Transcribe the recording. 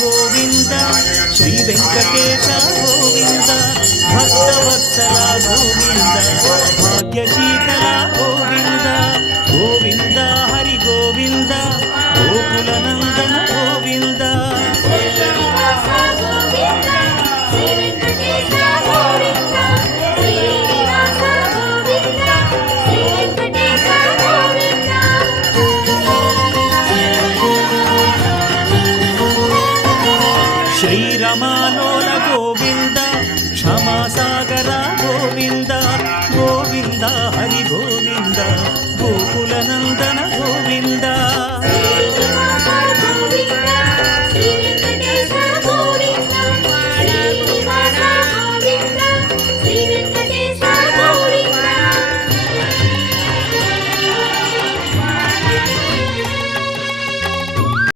Govinda Shri Venkatesha Govinda Bhaktavatsala Govinda భాగ్యశీతల Govinda Govinda Hari Govinda Gokula Nandana Govinda శ్రీరమాలోల Govinda క్షమాసాగర